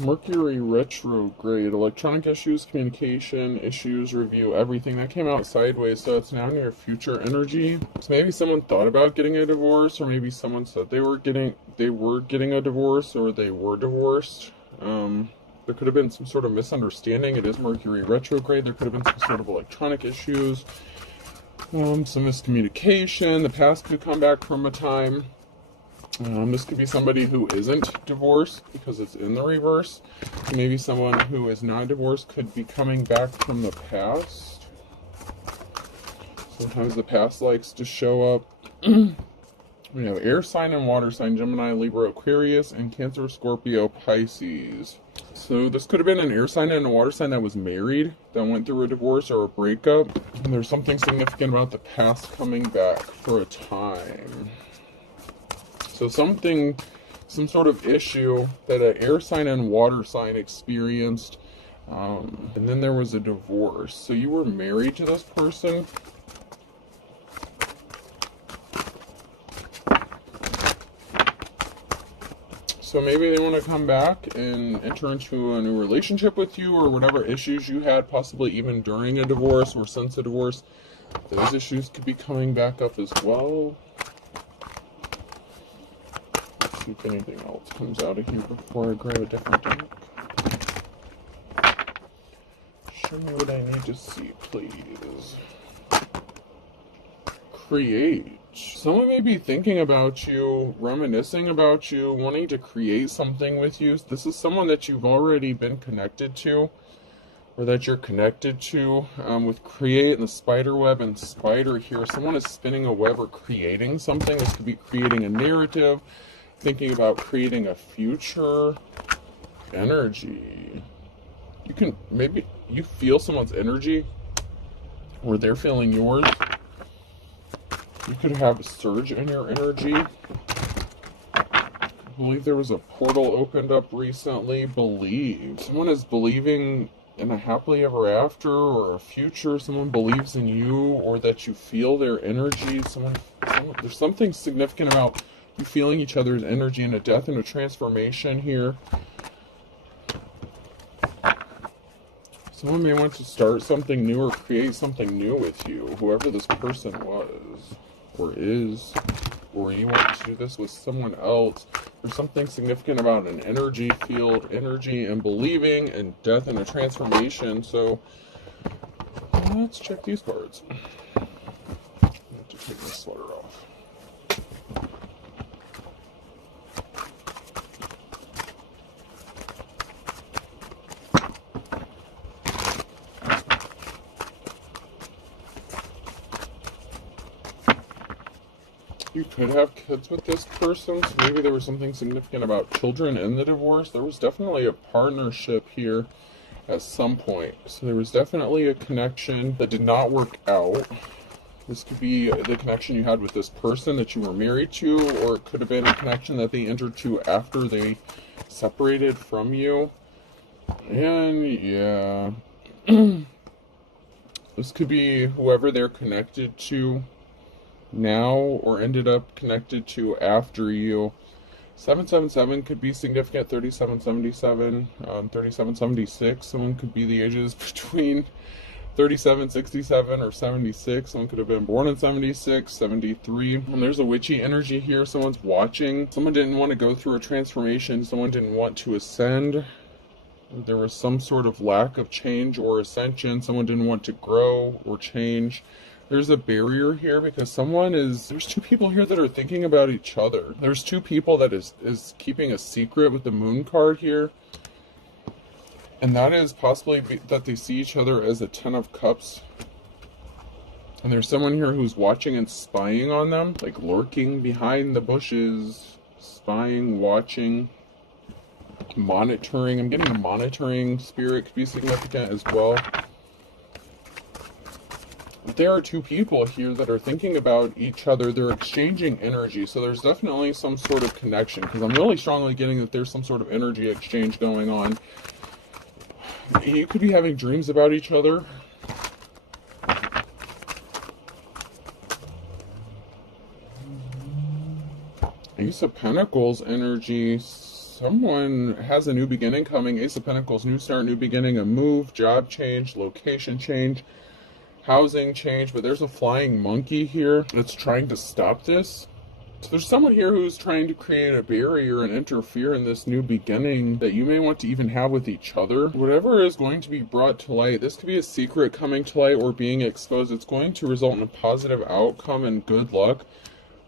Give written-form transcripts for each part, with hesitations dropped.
Mercury retrograde, electronic issues, communication issues, review, everything. That came out sideways, so it's now in your future energy. So maybe someone thought about getting a divorce, or maybe someone said they were getting a divorce, or they were divorced. There could have been some sort of misunderstanding. It is Mercury retrograde. There could have been some sort of electronic issues, some miscommunication. The past could come back from a time. This could be somebody who isn't divorced because it's in the reverse. Maybe someone who is not divorced could be coming back from the past. Sometimes the past likes to show up. We have air sign and water sign, Gemini, Libra, Aquarius, and Cancer, Scorpio, Pisces. So this could have been an air sign and a water sign that was married, that went through a divorce or a breakup. And there's something significant about the past coming back for a time. So some sort of issue that an air sign and water sign experienced, and then there was a divorce. So you were married to this person. So maybe they want to come back and enter into a new relationship with you, or whatever issues you had, possibly even during a divorce or since a divorce. Those issues could be coming back up as well. If anything else comes out of here before I grab a different deck. Show me what I need to see, please. Create. Someone may be thinking about you, reminiscing about you, wanting to create something with you. This is someone that you've already been connected to, or that you're connected to. With create and the spider web and spider here, someone is spinning a web or creating something. This could be creating a narrative, thinking about creating a future energy. Maybe you feel someone's energy, or they're feeling yours. You could have a surge in your energy. I believe there was a portal opened up recently. Believe. Someone is believing in a happily ever after or a future. Someone believes in you, or that you feel their energy. There's something significant about you feeling each other's energy, and a death and a transformation here. Someone may want to start something new or create something new with you, whoever this person was or is, or you want to do this with someone else. There's something significant about an energy field, energy and believing, and death and a transformation. So let's check these cards. I have to take this sweater off. You could have kids with this person, so maybe there was something significant about children in the divorce. There was definitely a partnership here at some point. So there was definitely a connection that did not work out. This could be the connection you had with this person that you were married to, or it could have been a connection that they entered to after they separated from you. And yeah, this could be whoever they're connected to now, or ended up connected to after you. 777 could be significant. 3777, 3776. Someone could be the ages between 37, 67, or 76. Someone could have been born in 76, 73. And there's a witchy energy here. Someone's watching. Someone didn't want to go through a transformation. Someone didn't want to ascend. There was some sort of lack of change or ascension. Someone didn't want to grow or change. There's a barrier here because there's two people here that are thinking about each other. There's two people that is keeping a secret with the moon card here. And that is possibly that they see each other as a 10 of cups. And there's someone here who's watching and spying on them, like lurking behind the bushes, spying, watching, monitoring. I'm getting a monitoring spirit could be significant as well. There are two people here that are thinking about each other. They're exchanging energy. So there's definitely some sort of connection, because I'm really strongly getting that there's some sort of energy exchange going on. You could be having dreams about each other. Ace of Pentacles energy. Someone has a new beginning coming. Ace of Pentacles, new start, new beginning, a move, job change, location change, housing change. But there's a flying monkey here that's trying to stop this. So there's someone here who's trying to create a barrier and interfere in this new beginning that you may want to even have with each other. Whatever is going to be brought to light, this could be a secret coming to light or being exposed. It's going to result in a positive outcome and good luck.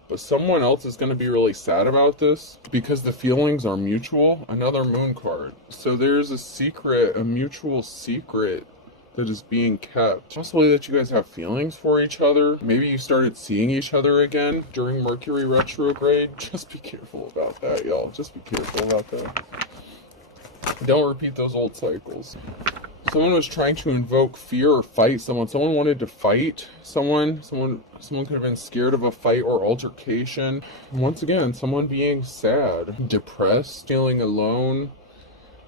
But someone else is going to be really sad about this because the feelings are mutual. Another moon card. So there's a secret, a mutual secret that is being kept. Possibly that you guys have feelings for each other. Maybe you started seeing each other again during Mercury retrograde. Just be careful about that, y'all. Just be careful about that. Don't repeat those old cycles. Someone was trying to invoke fear or fight someone. Someone wanted to fight someone. Someone could have been scared of a fight or altercation. And once again, someone being sad, depressed, feeling alone.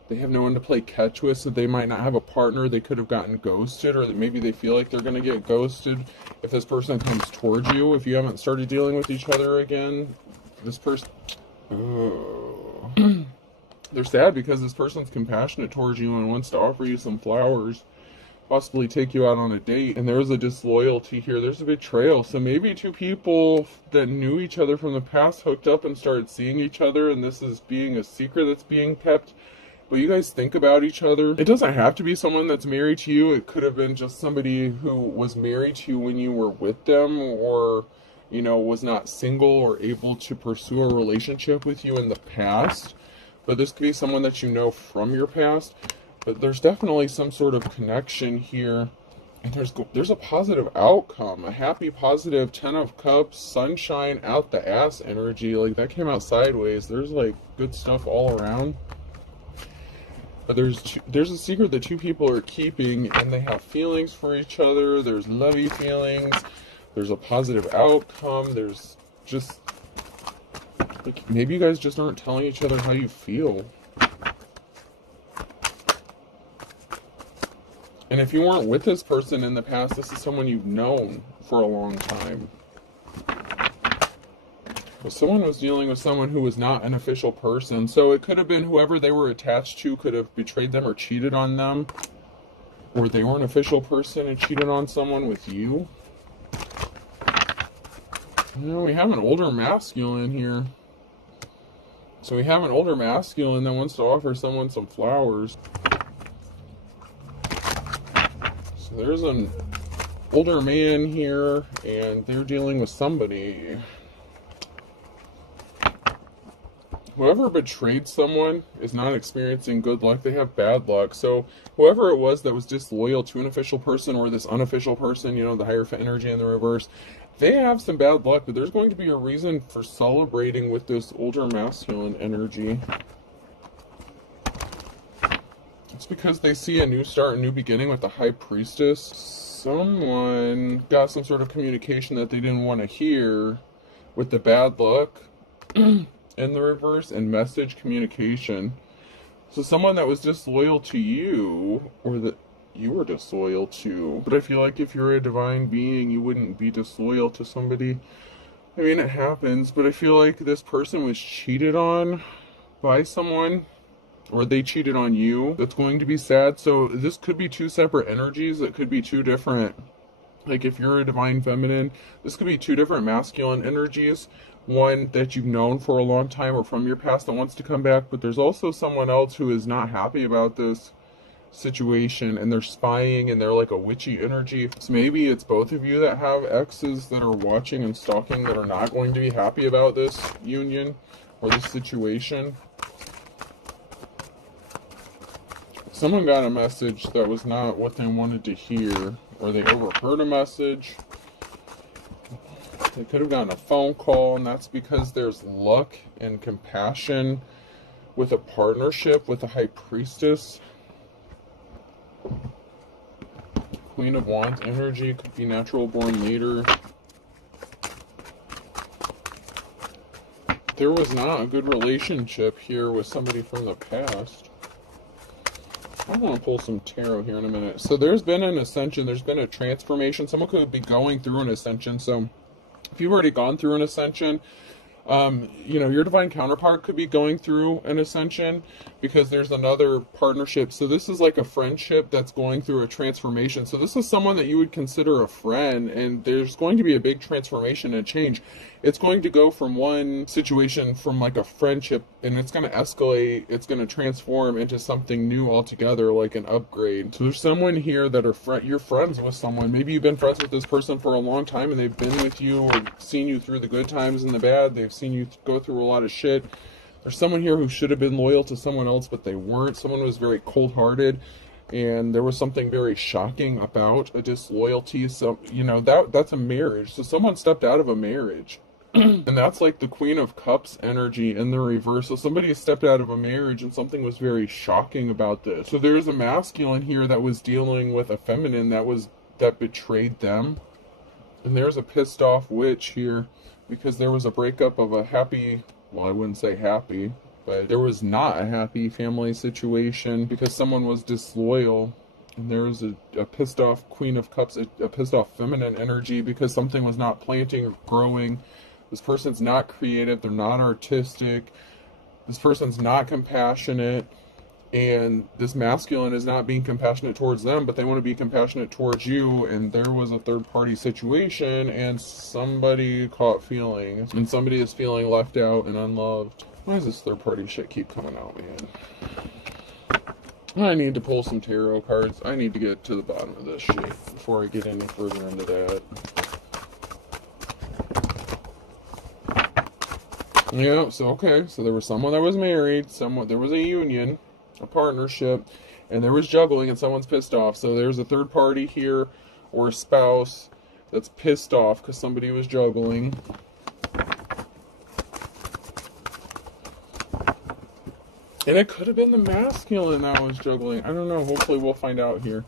They have no one to play catch with, so they might not have a partner. They could have gotten ghosted, or maybe they feel like they're going to get ghosted if this person comes towards you. If you haven't started dealing with each other again, this person... Oh. They're sad because this person's compassionate towards you and wants to offer you some flowers, possibly take you out on a date. And there's a disloyalty here. There's a betrayal. So maybe two people that knew each other from the past hooked up and started seeing each other, and this is being a secret that's being kept. But you guys think about each other. It doesn't have to be someone that's married to you. It could have been just somebody who was married to you when you were with them, or, you know, was not single or able to pursue a relationship with you in the past. But this could be someone that you know from your past. But there's definitely some sort of connection here. And there's a positive outcome. A happy, positive 10 of Cups, sunshine, out the ass energy. Like, that came out sideways. There's, like, good stuff all around. But there's a secret that two people are keeping, and they have feelings for each other. There's lovey feelings. There's a positive outcome. There's just... like, maybe you guys just aren't telling each other how you feel. And if you weren't with this person in the past, this is someone you've known for a long time. But someone was dealing with someone who was not an official person. So it could have been whoever they were attached to could have betrayed them or cheated on them. Or they were an official person and cheated on someone with you. You know, we have an older masculine here. So we have an older masculine that wants to offer someone some flowers. So there's an older man here, and they're dealing with somebody. Whoever betrayed someone is not experiencing good luck. They have bad luck. So whoever it was that was disloyal to an official person, or this unofficial person, you know, the Hierophant energy in the reverse, they have some bad luck. But there's going to be a reason for celebrating with this older masculine energy. It's because they see a new start, a new beginning with the High Priestess. Someone got some sort of communication that they didn't want to hear with the bad luck in the reverse, and message communication. So someone that was disloyal to you, or that you were disloyal to. But I feel like if you're a divine being, you wouldn't be disloyal to somebody. I mean, it happens, but I feel like this person was cheated on by someone, or they cheated on you. That's going to be sad. So this could be two separate energies. It could be two different, like if you're a divine feminine, this could be two different masculine energies. One that you've known for a long time or from your past that wants to come back, but there's also someone else who is not happy about this situation, and they're spying, and they're like a witchy energy. So maybe it's both of you that have exes that are watching and stalking that are not going to be happy about this union or this situation. Someone got a message that was not what they wanted to hear, or they overheard a message. They could have gotten a phone call, and that's because there's luck and compassion with a partnership with a High Priestess. Queen of Wands energy, could be natural born leader. There was not a good relationship here with somebody from the past. I want to pull some tarot here in a minute. So there's been an ascension, there's been a transformation. Someone could be going through an ascension. So if you've already gone through an ascension, You know, your divine counterpart could be going through an ascension because there's another partnership. So this is like a friendship that's going through a transformation. So this is someone that you would consider a friend, and there's going to be a big transformation and change. It's going to go from one situation, from like a friendship, and it's going to escalate. It's going to transform into something new altogether, like an upgrade. So there's someone here that you're friends with someone. Maybe you've been friends with this person for a long time, and they've been with you or seen you through the good times and the bad. They've seen you go through a lot of shit. There's someone here who should have been loyal to someone else, but they weren't. Someone was very cold-hearted, and there was something very shocking about a disloyalty. So, you know, that's a marriage. So someone stepped out of a marriage. And that's like the Queen of Cups energy in the reverse. So somebody stepped out of a marriage and something was very shocking about this. So there's a masculine here that was dealing with a feminine that betrayed them. And there's a pissed off witch here because there was a breakup of a happy, well, I wouldn't say happy, but there was not a happy family situation because someone was disloyal. And there was a pissed off Queen of Cups, a pissed off feminine energy because something was not planting or growing. This person's not creative, they're not artistic, this person's not compassionate, and this masculine is not being compassionate towards them, but they want to be compassionate towards you, and there was a third-party situation, and somebody caught feelings, and somebody is feeling left out and unloved. Why does this third-party shit keep coming out, man? I need to pull some tarot cards. I need to get to the bottom of this shit before I get any further into that. Yeah, so there was someone that was married, there was a union, a partnership, and there was juggling, and someone's pissed off. So there's a third party here, or a spouse, that's pissed off because somebody was juggling. And it could have been the masculine that was juggling. I don't know, hopefully we'll find out here.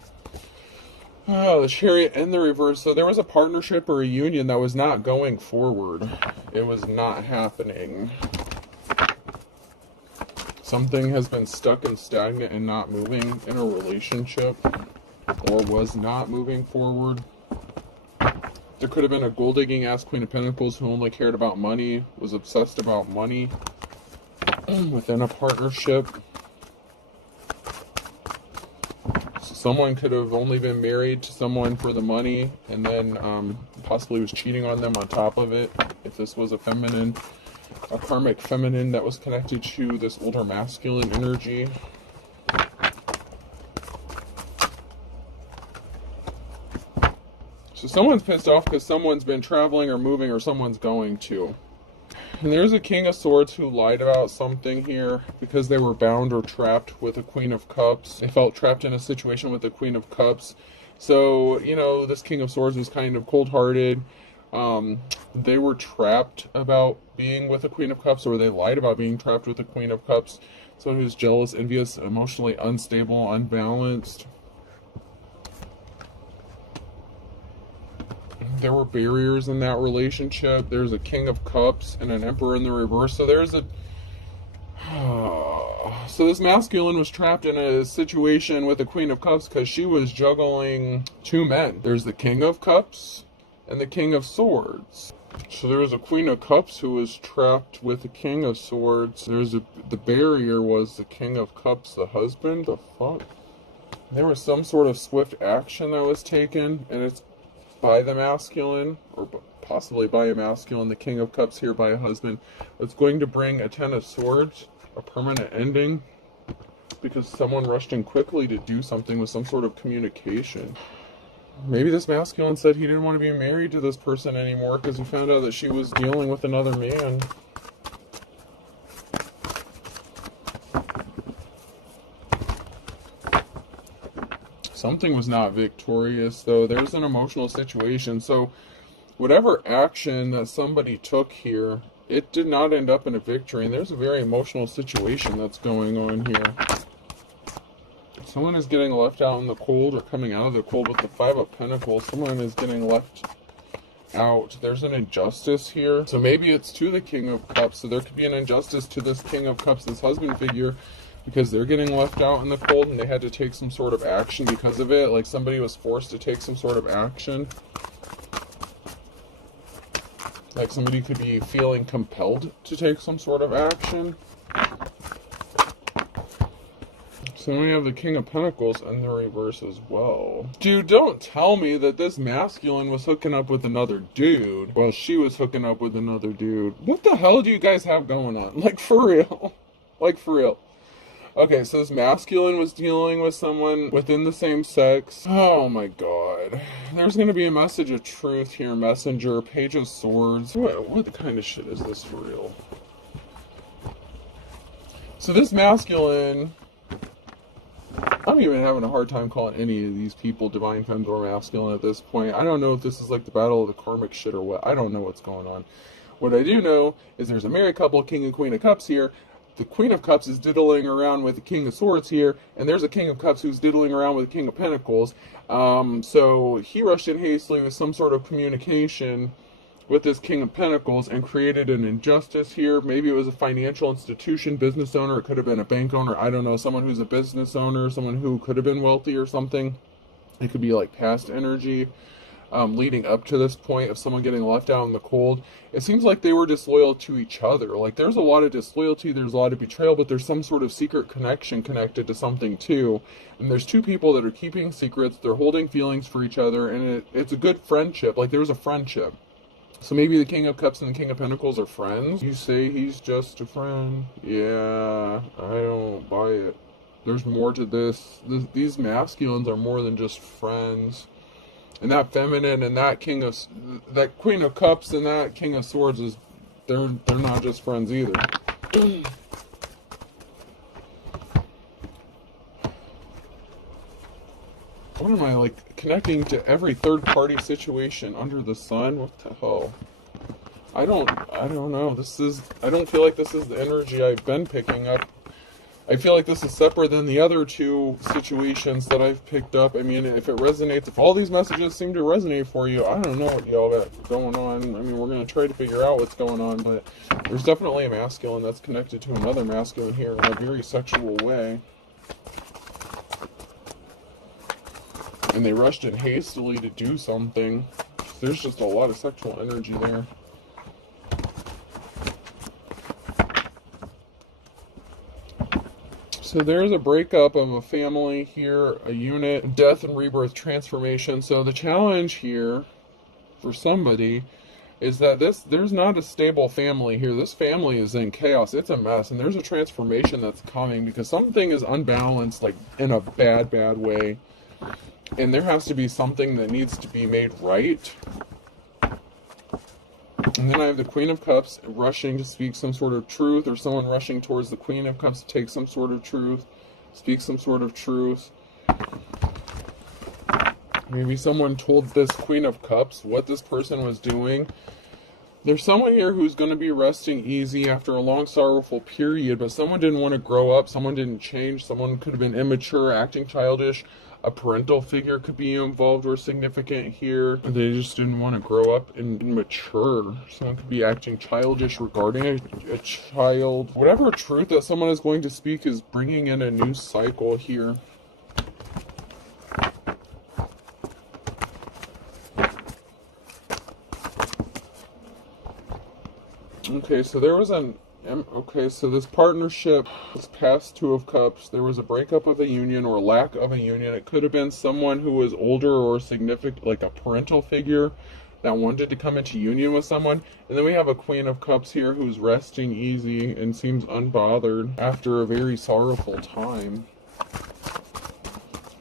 Oh, the Chariot in the reverse. So there was a partnership or a union that was not going forward. It was not happening. Something has been stuck and stagnant and not moving in a relationship, or was not moving forward. There could have been a gold-digging ass Queen of Pentacles who only cared about money, was obsessed about money within a partnership. Someone could have only been married to someone for the money, and then possibly was cheating on them on top of it. If this was a karmic feminine that was connected to this older masculine energy. So someone's pissed off because someone's been traveling or moving, or someone's going to. And there's a King of Swords who lied about something here because they were bound or trapped with a Queen of Cups. They felt trapped in a situation with the Queen of Cups. So, you know, this King of Swords was kind of cold-hearted. They were trapped about being with a Queen of Cups, or they lied about being trapped with a Queen of Cups. Someone who's jealous, envious, emotionally unstable, unbalanced. There were barriers in that relationship. There's a King of Cups and an Emperor in the reverse. So there's a... So this masculine was trapped in a situation with a Queen of Cups because she was juggling two men. There's the King of Cups and the King of Swords. So there was a Queen of Cups who was trapped with the King of Swords. The barrier was the King of Cups, the husband. The fuck? There was some sort of swift action that was taken, and it's by the masculine, or possibly by a masculine, the King of Cups here by a husband. It's going to bring a Ten of Swords, a permanent ending, because someone rushed in quickly to do something with some sort of communication. Maybe this masculine said he didn't want to be married to this person anymore because he found out that she was dealing with another man. Something was not victorious, though. There's an emotional situation. So whatever action that somebody took here, it did not end up in a victory. And there's a very emotional situation that's going on here. Someone is getting left out in the cold, or coming out of the cold with the Five of Pentacles. Someone is getting left out. There's an injustice here. So maybe it's to the King of Cups. So there could be an injustice to this King of Cups, this husband figure, because they're getting left out in the cold and they had to take some sort of action because of it. Like somebody was forced to take some sort of action. Like somebody could be feeling compelled to take some sort of action. So then we have the King of Pentacles in the reverse as well. Dude, don't tell me that this masculine was hooking up with another dude while she was hooking up with another dude. What the hell do you guys have going on? Like, for real. Like, for real. Okay, so this masculine was dealing with someone within the same sex. Oh my god. There's going to be a message of truth here. Messenger, Page of Swords. What kind of shit is this for real? So this masculine... I'm even having a hard time calling any of these people divine femmes or masculine at this point. I don't know if this is like the battle of the karmic shit or what. I don't know what's going on. What I do know is there's a married couple, King and Queen of Cups here. The Queen of Cups is diddling around with the King of Swords here, and there's a King of Cups who's diddling around with the King of Pentacles. So he rushed in hastily with some sort of communication with this King of Pentacles and created an injustice here. Maybe it was a financial institution, business owner. It could have been a bank owner. I don't know. Someone who's a business owner, someone who could have been wealthy or something. It could be like past energy leading up to this point of someone getting left out in the cold. It seems like they were disloyal to each other. Like there's a lot of disloyalty, there's a lot of betrayal, but there's some sort of secret connection connected to something too. And there's two people that are keeping secrets. They're holding feelings for each other, and it's a good friendship. Like there's a friendship. So maybe the King of Cups and the King of Pentacles are friends? You say he's just a friend? Yeah, I don't buy it. There's more to this. These masculines are more than just friends. And that feminine and that that Queen of Cups and that King of Swords is, they're not just friends either. What am I, like, connecting to every third-party situation under the sun? What the hell? I don't know. I don't feel like this is the energy I've been picking up. I feel like this is separate than the other two situations that I've picked up. I mean, if it resonates, if all these messages seem to resonate for you, I don't know what y'all got going on. I mean, we're going to try to figure out what's going on, but there's definitely a masculine that's connected to another masculine here in a very sexual way. And they rushed in hastily to do something. There's just a lot of sexual energy there. So there's a breakup of a family here, a unit, death and rebirth transformation. So the challenge here for somebody is that there's not a stable family here. This family is in chaos. It's a mess. And there's a transformation that's coming because something is unbalanced, like in a bad way. And there has to be something that needs to be made right. And then I have the Queen of Cups rushing to speak some sort of truth, or someone rushing towards the Queen of Cups to take some sort of truth, speak some sort of truth. Maybe someone told this Queen of Cups what this person was doing. There's someone here who's going to be resting easy after a long sorrowful period, but someone didn't want to grow up, someone didn't change, someone could have been immature, acting childish. A parental figure could be involved or significant here. They just didn't want to grow up and mature. Someone could be acting childish regarding a child. Whatever truth that someone is going to speak is bringing in a new cycle here. Okay, so there was so this partnership, this past Two of Cups, there was a breakup of a union or lack of a union. It could have been someone who was older or significant, like a parental figure that wanted to come into union with someone. And then we have a Queen of Cups here who's resting easy and seems unbothered after a very sorrowful time.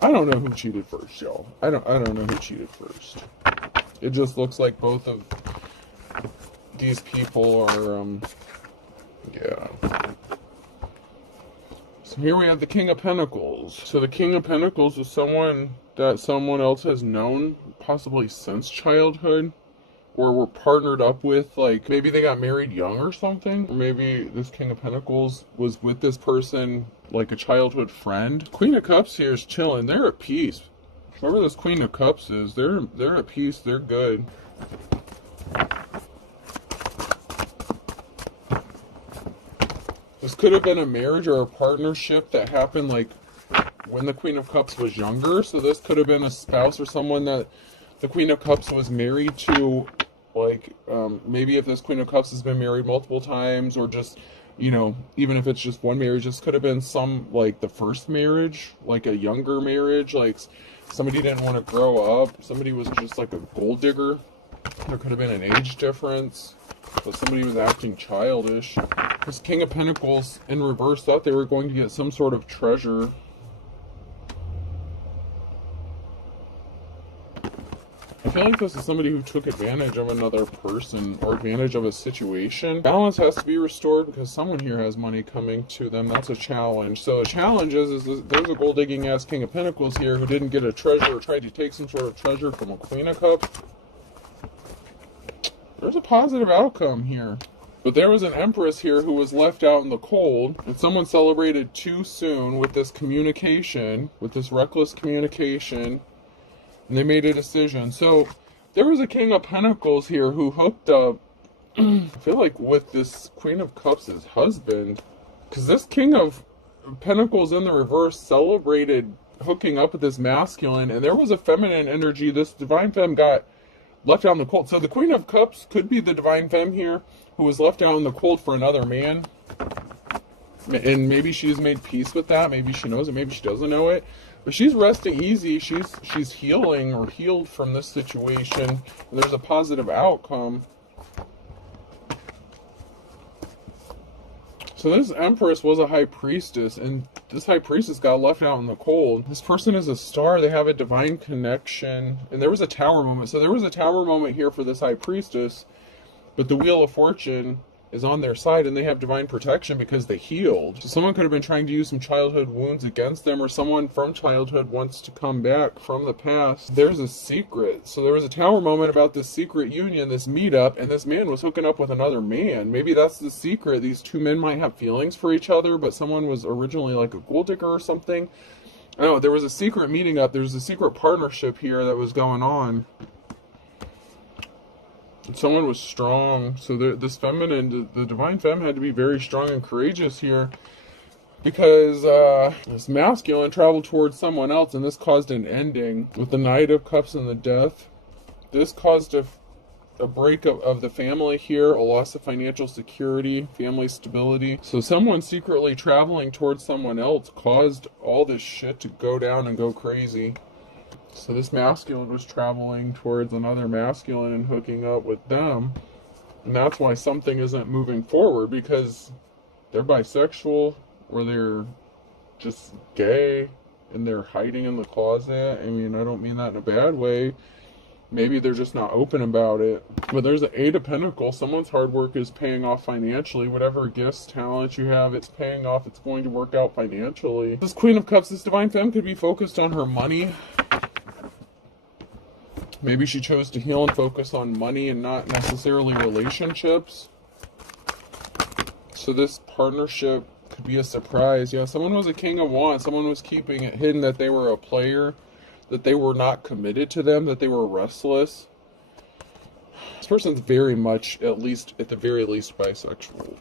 I don't know who cheated first, y'all. I don't know who cheated first. It just looks like both of these people are, yeah. So here we have the King of Pentacles. So the King of Pentacles is someone that someone else has known, possibly since childhood, or were partnered up with, like maybe they got married young or something. Or maybe this King of Pentacles was with this person like a childhood friend. Queen of Cups here is chilling. They're at peace. Whoever this Queen of Cups is, they're at peace. They're good. This could have been a marriage or a partnership that happened like when the Queen of Cups was younger. So this could have been a spouse or someone that the Queen of Cups was married to Like, maybe if this Queen of Cups has been married multiple times, or just, you know, even if it's just one marriage, this could have been some, like, the first marriage, like a younger marriage, like somebody didn't want to grow up, somebody was just like a gold digger. There could have been an age difference, but somebody was acting childish. This King of Pentacles in reverse thought they were going to get some sort of treasure. I feel like this is somebody who took advantage of another person or advantage of a situation. Balance has to be restored because someone here has money coming to them. That's a challenge. So the challenge is there's a gold digging ass King of Pentacles here who didn't get a treasure or tried to take some sort of treasure from a Queen of Cups. There's a positive outcome here. But there was an Empress here who was left out in the cold, and someone celebrated too soon with this communication, with this reckless communication, and they made a decision. So there was a King of Pentacles here who hooked up, I feel like, with this Queen of Cups' husband, because this King of Pentacles in the reverse celebrated hooking up with this masculine, and there was a feminine energy. This divine femme got left out in the cold. So the Queen of Cups could be the divine femme here who was left out in the cold for another man. And maybe she's made peace with that. Maybe she knows it. Maybe she doesn't know it. But she's resting easy. She's healing or healed from this situation. And there's a positive outcome. So this Empress was a high priestess, and this high priestess got left out in the cold. This person is a star. They have a divine connection. And there was a tower moment. So there was a tower moment here for this high priestess, but the Wheel of Fortune is on their side, and they have divine protection because they healed. So someone could have been trying to use some childhood wounds against them, or someone from childhood wants to come back from the past. There's a secret. So there was a tower moment about this secret union, this meetup, and this man was hooking up with another man. Maybe that's the secret. These two men might have feelings for each other, but someone was originally like a gold digger or something. I don't know, there was a secret meeting up. There was a secret partnership here that was going on. Someone was strong. So this feminine, the divine femme, had to be very strong and courageous here, because this masculine traveled towards someone else, and this caused an ending with the Knight of Cups and the Death. This caused a breakup of the family here, a loss of financial security, family stability. So someone secretly traveling towards someone else caused all this shit to go down and go crazy. So this masculine was traveling towards another masculine and hooking up with them. And that's why something isn't moving forward, because they're bisexual, or they're just gay and they're hiding in the closet. I mean, I don't mean that in a bad way. Maybe they're just not open about it. But there's an Eight of Pentacles. Someone's hard work is paying off financially. Whatever gifts, talent you have, it's paying off. It's going to work out financially. This Queen of Cups, this divine femme, could be focused on her money. Maybe she chose to heal and focus on money and not necessarily relationships. So this partnership could be a surprise. Yeah, someone was a King of Wands. Someone was keeping it hidden that they were a player, that they were not committed to them, that they were restless. This person's very much, at the very least, bisexual.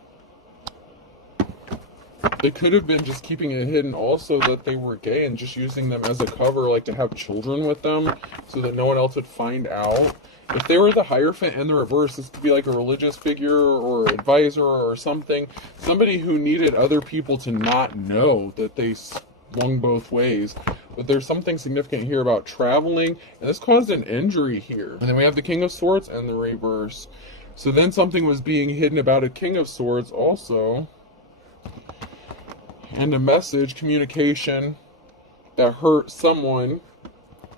They could have been just keeping it hidden also that they were gay and just using them as a cover, like to have children with them so that no one else would find out. If they were the Hierophant in the reverse, this could be like a religious figure or advisor or something. Somebody who needed other people to not know that they swung both ways. But there's something significant here about traveling, and this caused an injury here. And then we have the King of Swords and the reverse. So then something was being hidden about a King of Swords also. And a message, communication, that hurt someone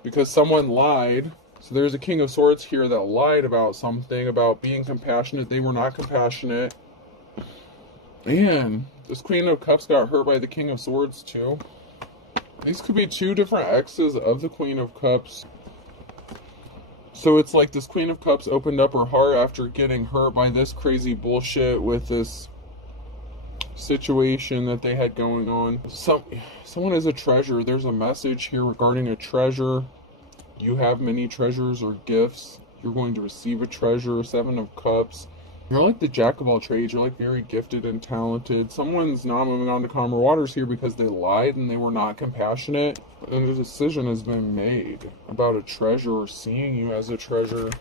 because someone lied. So there's a King of Swords here that lied about something, about being compassionate. They were not compassionate. Man, this Queen of Cups got hurt by the King of Swords too. These could be two different exes of the Queen of Cups. So it's like this Queen of Cups opened up her heart after getting hurt by this crazy bullshit with this situation that they had going on. Someone is a treasure. There's a message here regarding a treasure. You have many treasures or gifts. You're going to receive a treasure. Seven of Cups. You're like the jack of all trades. You're like very gifted and talented. Someone's not moving on to calmer waters here because they lied and they were not compassionate. And a decision has been made about a treasure or seeing you as a treasure.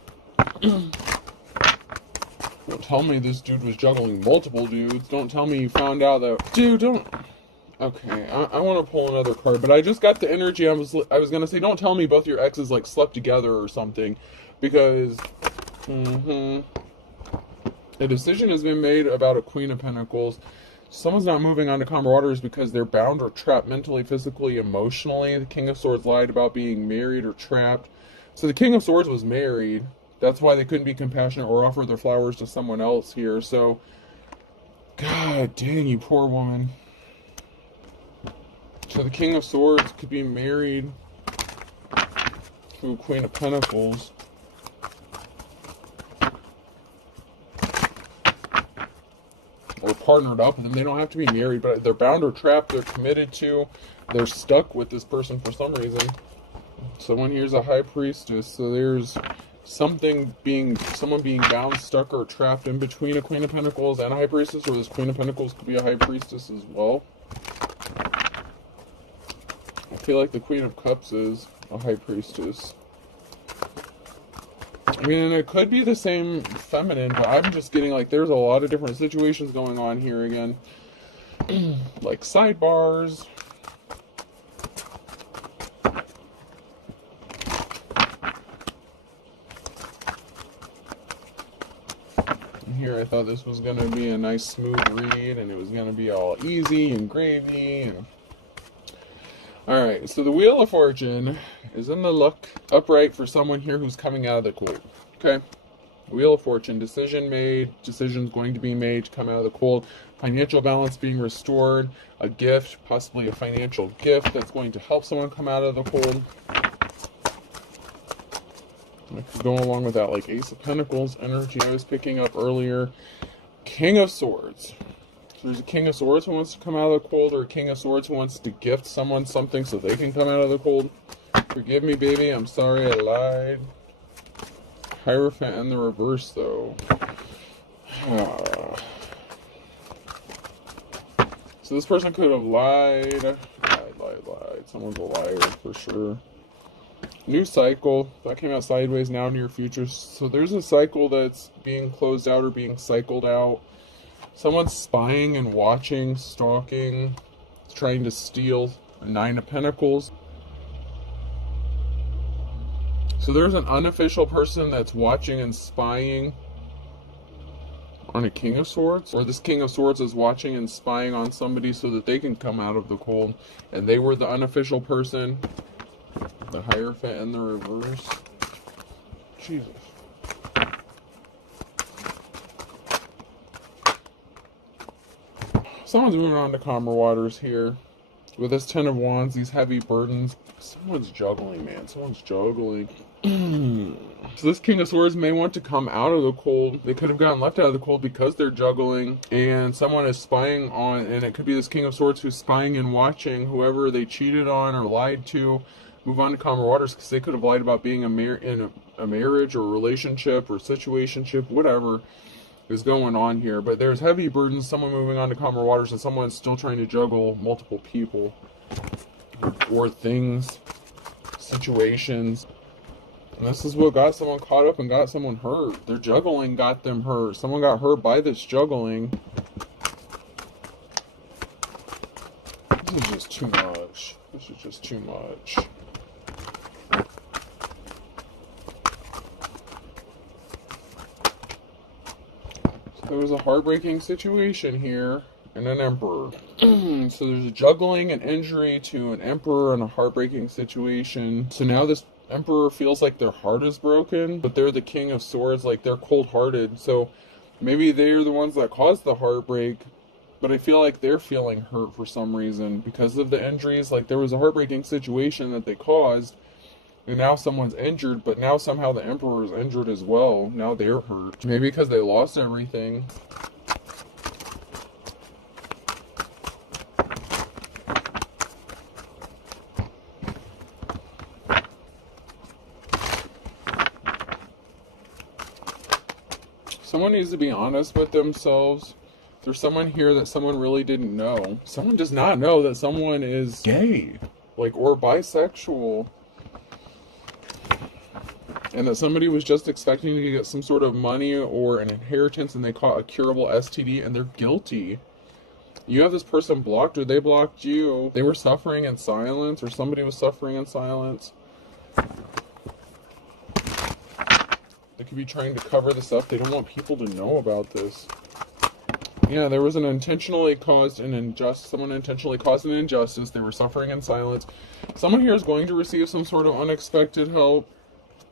Don't tell me this dude was juggling multiple dudes. Don't tell me you found out that... Dude, don't... Okay, I want to pull another card, but I just got the energy. I was gonna say, don't tell me both your exes like slept together or something, because a decision has been made about a Queen of Pentacles. Someone's not moving on to calmer waters because they're bound or trapped mentally, physically, emotionally. The King of Swords lied about being married or trapped. So the King of Swords was married. That's why they couldn't be compassionate or offer their flowers to someone else here. So, God dang, you poor woman. So the King of Swords could be married to a Queen of Pentacles. Or partnered up with them. They don't have to be married, but they're bound or trapped. They're committed to. They're stuck with this person for some reason. Someone here's a High Priestess. So there's someone being bound, stuck, or trapped in between a Queen of Pentacles and a High Priestess, or this Queen of Pentacles could be a High Priestess as well. I feel like the Queen of Cups is a High Priestess. I mean, it could be the same feminine, but I'm just getting like there's a lot of different situations going on here again. Like sidebars. And here I thought this was going to be a nice smooth read, and it was going to be all easy and gravy. And... Alright, so the Wheel of Fortune is in the luck upright for someone here who's coming out of the cold. Okay? Wheel of Fortune, decision made, decisions going to be made to come out of the cold, financial balance being restored, a gift, possibly a financial gift that's going to help someone come out of the cold. I could go along with that, like Ace of Pentacles energy I was picking up earlier. King of Swords. There's a King of Swords who wants to come out of the cold, or a King of Swords who wants to gift someone something so they can come out of the cold. Forgive me, baby. I'm sorry I lied. Hierophant in the reverse, though. So this person could have lied. Lied. Someone's a liar for sure. New cycle. That came out sideways, now near future. So there's a cycle that's being closed out or being cycled out. Someone's spying and watching, stalking, trying to steal a Nine of Pentacles. So there's an unofficial person that's watching and spying on a King of Swords. Or this King of Swords is watching and spying on somebody so that they can come out of the cold. And they were the unofficial person. The Hierophant in the reverse. Jesus. Someone's moving on to calmer waters here. With this Ten of Wands, these heavy burdens. Someone's juggling, man. Someone's juggling. So this King of Swords may want to come out of the cold. They could have gotten left out of the cold because they're juggling. And someone is spying on, and it could be this King of Swords who's spying and watching whoever they cheated on or lied to move on to calmer waters, because they could have lied about being in a marriage or a relationship or situationship, whatever is going on here. But there's heavy burdens, someone moving on to calmer waters, and someone still trying to juggle multiple people or things, situations. And this is what got someone caught up and got someone hurt. Their juggling got them hurt. Someone got hurt by this juggling. This is just too much. This is just too much. There was a heartbreaking situation here and an Emperor. So there's a juggling, an injury to an Emperor, and a heartbreaking situation. So now this Emperor feels like their heart is broken, but they're the King of Swords, like they're cold-hearted. So maybe they're the ones that caused the heartbreak, but I feel like they're feeling hurt for some reason because of the injuries. Like there was a heartbreaking situation that they caused, and now someone's injured, but now somehow the Emperor is injured as well. Now they're hurt. Maybe because they lost everything. Someone needs to be honest with themselves. There's someone here that someone really didn't know. Someone does not know that someone is gay, like, or bisexual. and that somebody was just expecting to get some sort of money or an inheritance, and they caught a curable STD, and they're guilty. You have this person blocked, or they blocked you. They were suffering in silence, or somebody was suffering in silence. They could be trying to cover this up. They don't want people to know about this. Yeah, there was an intentionally caused an injustice. Someone intentionally caused an injustice. They were suffering in silence. Someone here is going to receive some sort of unexpected help.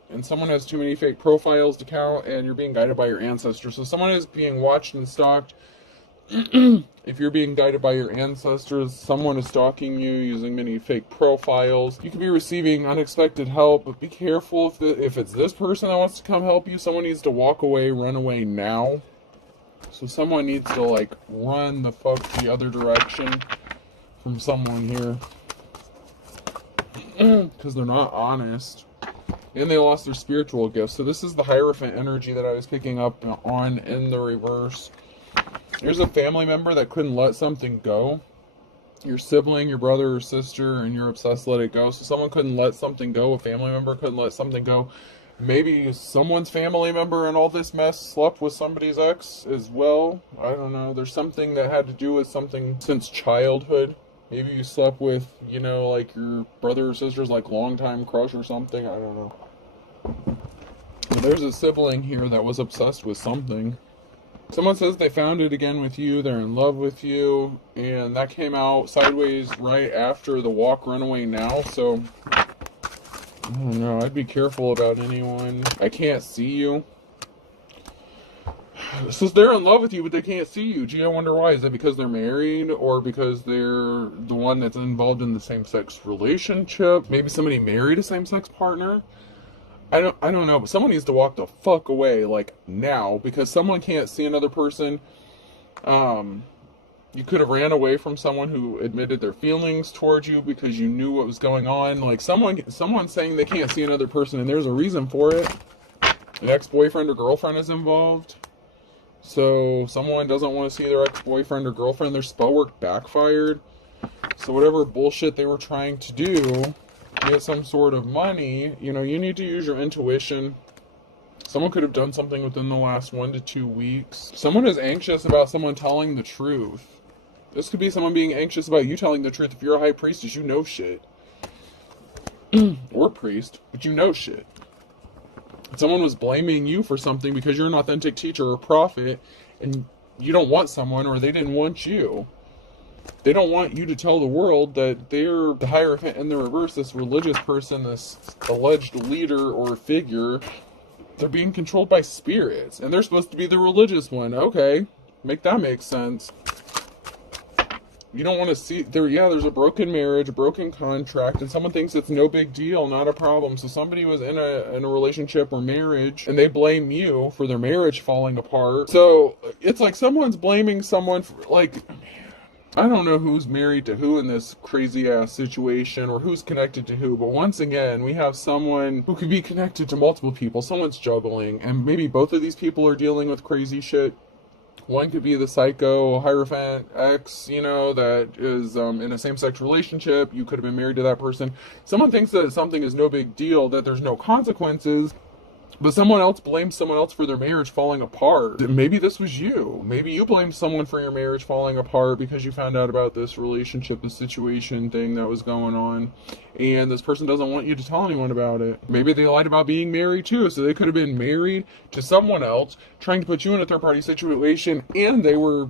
And someone has too many fake profiles to count, and you're being guided by your ancestors. So someone is being watched and stalked. If you're being guided by your ancestors, someone is stalking you using many fake profiles. You could be receiving unexpected help, but be careful if it's this person that wants to come help you. Someone needs to walk away, run away now. So someone needs to, like, run the fuck the other direction from someone here. Because they're not honest. And they lost their spiritual gifts. So this is the Hierophant energy that I was picking up on in the reverse. There's a family member that couldn't let something go. Your sibling, your brother or sister, and you're obsessed to let it go. So someone couldn't let something go. A family member couldn't let something go. Maybe someone's family member in all this mess slept with somebody's ex as well. I don't know. There's something that had to do with something since childhood. Maybe you slept with, you know, like your brother or sister's, like, longtime crush or something. I don't know. But there's a sibling here that was obsessed with something. Someone says they found it again with you. They're in love with you. And that came out sideways right after the walk, run away now. So, I don't know. I'd be careful about anyone. I can't see you. It says they're in love with you, but they can't see you. Gee, I wonder why. Is it because they're married, or because they're the one that's involved in the same-sex relationship? Maybe somebody married a same-sex partner? I don't know, but someone needs to walk the fuck away, like, now, because someone can't see another person. You could have ran away from someone who admitted their feelings towards you because you knew what was going on. Like, someone saying they can't see another person, and there's a reason for it. An ex-boyfriend or girlfriend is involved. So someone doesn't want to see their ex-boyfriend or girlfriend. Their spell work backfired. So whatever bullshit they were trying to do, get some sort of money, you know, you need to use your intuition. Someone could have done something within the last 1 to 2 weeks. Someone is anxious about someone telling the truth. This could be someone being anxious about you telling the truth. If you're a high priestess, you know shit. Or priest, but you know shit. Someone was blaming you for something because you're an authentic teacher or prophet, and you don't want someone, or they didn't want you. They don't want you to tell the world that they're the Hierophant in the reverse, this religious person, this alleged leader or figure. They're being controlled by spirits, and they're supposed to be the religious one. Okay, make that make sense. You don't want to see there's a broken marriage, a broken contract, and someone thinks it's no big deal, not a problem. So somebody was in a relationship or marriage, and they blame you for their marriage falling apart. So it's like someone's blaming someone for, like, I don't know who's married to who in this crazy ass situation, or who's connected to who, but once again, we have someone who could be connected to multiple people. Someone's juggling, and maybe both of these people are dealing with crazy shit. One could be the psycho Hierophant ex, you know, that is in a same-sex relationship. You could have been married to that person. Someone thinks that something is no big deal, that there's no consequences, but someone else blames someone else for their marriage falling apart. Maybe this was you. Maybe you blamed someone for your marriage falling apart because you found out about this relationship, this situation thing that was going on, and this person doesn't want you to tell anyone about it. Maybe they lied about being married too, so they could have been married to someone else, trying to put you in a third-party situation, and they were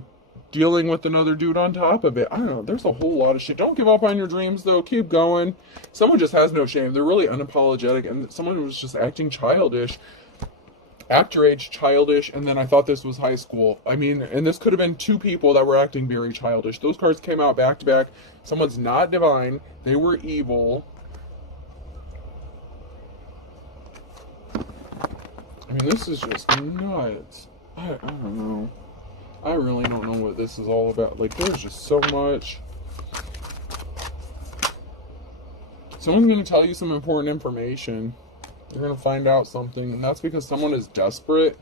dealing with another dude on top of it. I don't know. There's a whole lot of shit. Don't give up on your dreams, though. Keep going. Someone just has no shame. They're really unapologetic, and someone was just acting childish. Actor age childish, and then I thought this was high school. I mean, and this could have been two people that were acting very childish. Those cards came out back to back. Someone's not divine. They were evil. I mean, this is just nuts. I don't know. I really don't know what this is all about. Like, there's just so much. Someone's going to tell you some important information. You're going to find out something, and that's because someone is desperate.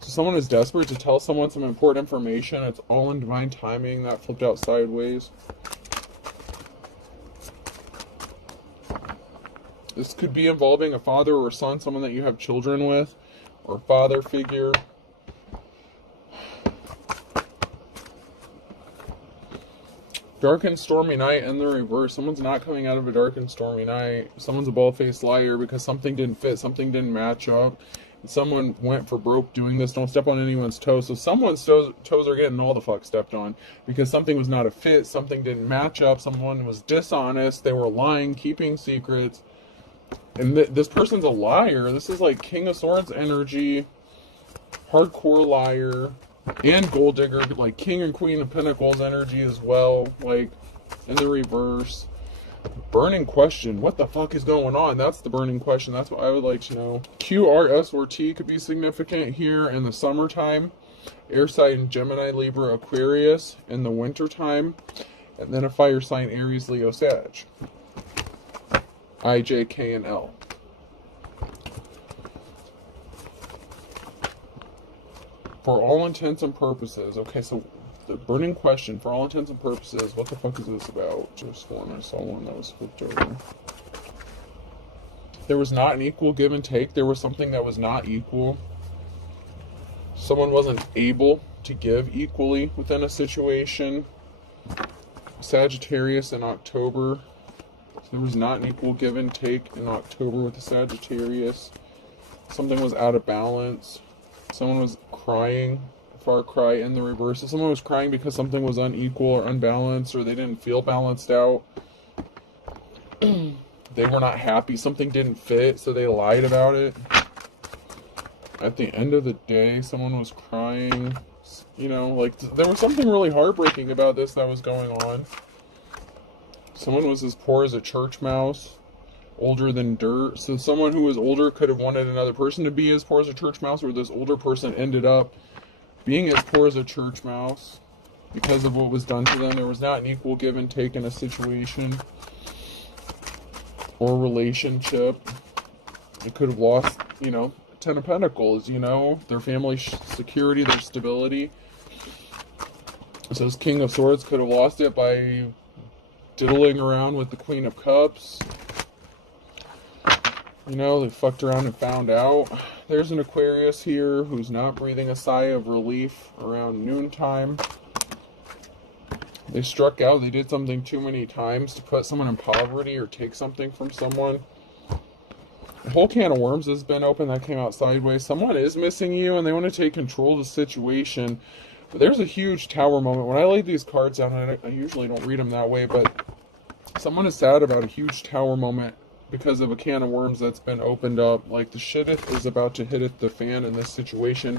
So someone is desperate to tell someone some important information. It's all in divine timing. That flipped out sideways. This could be involving a father or son, someone that you have children with, or father figure. Dark and stormy night in the reverse. Someone's not coming out of a dark and stormy night. Someone's a bald-faced liar because something didn't fit, something didn't match up. And someone went for broke doing this. Don't step on anyone's toes. So someone's toes are getting all the fuck stepped on because something was not a fit, something didn't match up, someone was dishonest, they were lying, keeping secrets. And this person's a liar. This is like King of Swords energy, hardcore liar. And gold digger, like King and Queen of Pentacles energy as well, like in the reverse. Burning question, what the fuck is going on? That's the burning question. That's what I would like to know. Q, R, S, or T could be significant here in the summertime. Air sign Gemini, Libra, Aquarius in the wintertime. And then a fire sign Aries, Leo, Sag. I, J, K, and L. For all intents and purposes, okay, so the burning question, for all intents and purposes, what the fuck is this about? Just one, I saw one that was flipped over. There was not an equal give and take. There was something that was not equal. Someone wasn't able to give equally within a situation. Sagittarius in October. There was not an equal give and take in October with the Sagittarius. Something was out of balance. Someone was crying, far cry in the reverse. If someone was crying because something was unequal or unbalanced, or they didn't feel balanced out, they were not happy, something didn't fit, so they lied about it. At the end of the day, someone was crying, you know, like there was something really heartbreaking about this that was going on. Someone was as poor as a church mouse, older than dirt. So someone who was older could have wanted another person to be as poor as a church mouse, or this older person ended up being as poor as a church mouse because of what was done to them. There was not an equal give and take in a situation or relationship. They could have lost, you know, Ten of Pentacles, you know, their family security, their stability. So this King of Swords could have lost it by diddling around with the Queen of Cups. You know, they fucked around and found out. There's an Aquarius here who's not breathing a sigh of relief around noontime. They struck out. They did something too many times to put someone in poverty or take something from someone. A whole can of worms has been opened that came out sideways. Someone is missing you and they want to take control of the situation. But there's a huge tower moment. When I laid these cards down, I usually don't read them that way, but someone is sad about a huge tower moment because of a can of worms that's been opened up. Like the shit is about to hit the fan in this situation.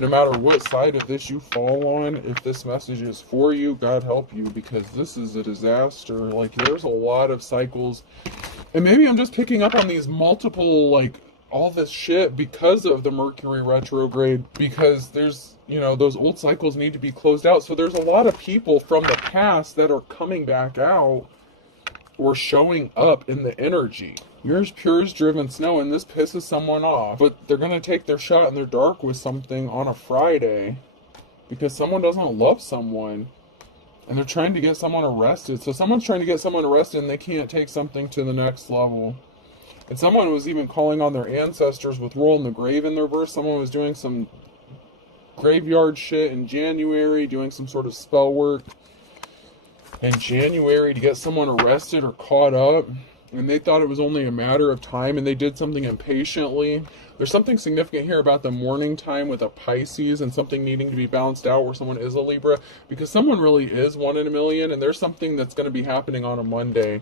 No matter what side of this you fall on, if this message is for you, God help you, because this is a disaster. Like there's a lot of cycles, and maybe I'm just picking up on these multiple, like all this shit because of the Mercury retrograde, because there's, you know, those old cycles need to be closed out. So there's a lot of people from the past that are coming back out or showing up in the energy. Yours pure as driven snow, and this pisses someone off, but they're gonna take their shot in their dark with something on a Friday because someone doesn't love someone and they're trying to get someone arrested. So someone's trying to get someone arrested and they can't take something to the next level. And someone was even calling on their ancestors with rolling the grave in their verse. Someone was doing some graveyard shit in January, doing some sort of spell work in January to get someone arrested or caught up, and they thought it was only a matter of time, and they did something impatiently. There's something significant here about the morning time with a Pisces and something needing to be balanced out where someone is a Libra, because someone really is 1 in a million, and there's something that's going to be happening on a Monday.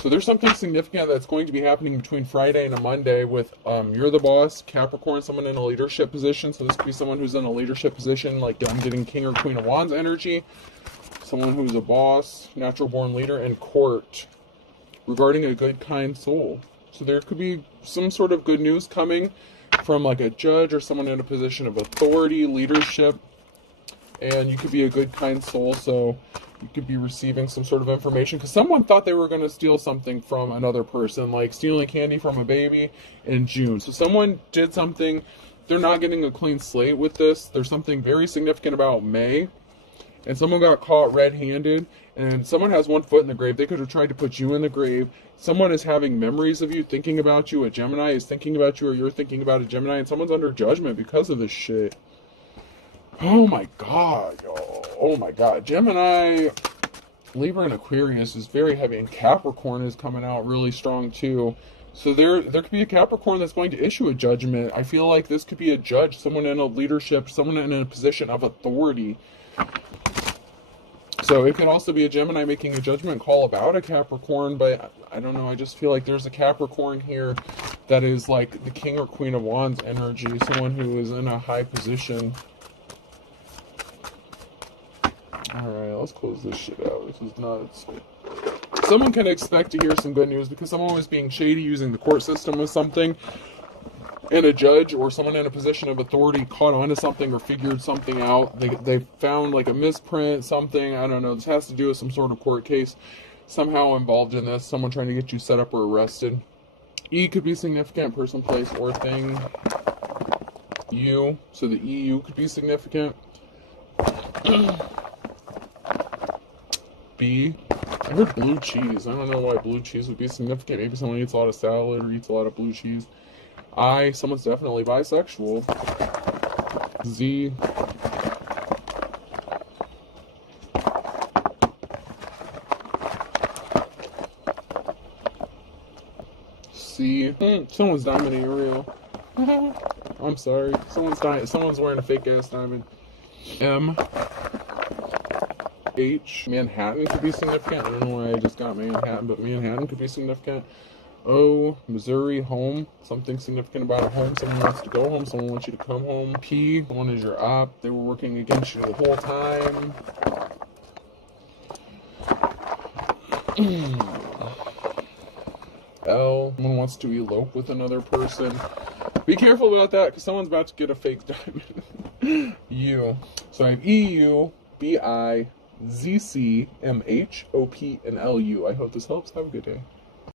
So there's something significant that's going to be happening between Friday and a Monday with you're the boss, Capricorn, someone in a leadership position. So this could be someone who's in a leadership position, like I'm getting King or Queen of Wands energy. Someone who's a boss, natural born leader, and court regarding a good, kind soul. So there could be some sort of good news coming from like a judge or someone in a position of authority, leadership, and you could be a good, kind soul. So you could be receiving some sort of information because someone thought they were going to steal something from another person, like stealing candy from a baby in June. So someone did something. They're not getting a clean slate with this. There's something very significant about May. And someone got caught red-handed, And someone has one foot in the grave. They could have tried to put you in the grave. Someone is having memories of you, thinking about you. A Gemini is thinking about you, or you're thinking about a Gemini, and someone's under judgment because of this shit. Oh my god, y'all. Oh my god. Gemini, Libra, and Aquarius is very heavy, and Capricorn is coming out really strong too. So there could be a Capricorn that's going to issue a judgment. I feel like this could be a judge, someone in a leadership, someone in a position of authority. So it could also be a Gemini making a judgment call about a Capricorn, but I don't know, I just feel like there's a Capricorn here that is like the King or Queen of Wands energy, someone who is in a high position. Alright, let's close this shit out. This is nuts. Someone can expect to hear some good news because someone was being shady using the court system with something, and a judge or someone in a position of authority caught on to something or figured something out. They found like a misprint, something, I don't know. This has to do with some sort of court case somehow involved in this. Someone trying to get you set up or arrested. E could be significant, person, place, or thing. U, so the EU could be significant. B, I heard blue cheese. I don't know why blue cheese would be significant. Maybe someone eats a lot of salad or eats a lot of blue cheese. I, someone's definitely bisexual. Z, C, someone's diamond Ariel. I'm sorry. Someone's wearing a fake ass diamond. M, H, Manhattan could be significant. I don't know why I just got Manhattan, but Manhattan could be significant. O, Missouri, home. Something significant about a home. Someone wants to go home. Someone wants you to come home. P, one is your op. They were working against you the whole time. L, someone wants to elope with another person. Be careful about that because someone's about to get a fake diamond. U, so I have EU, BI, ZC, MH, OP, and LU. I hope this helps. Have a good day.